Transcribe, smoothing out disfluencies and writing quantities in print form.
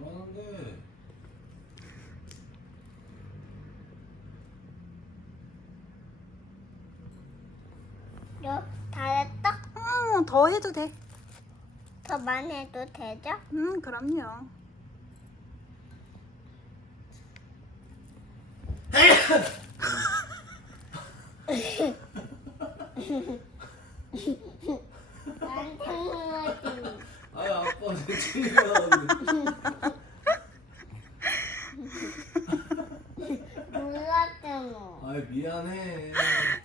잘하는데. 다 됐다? 더 해도 돼. 더 많이 해도 되죠? 그럼요. 나한테 물어주는 아야 아빠 내 친구야.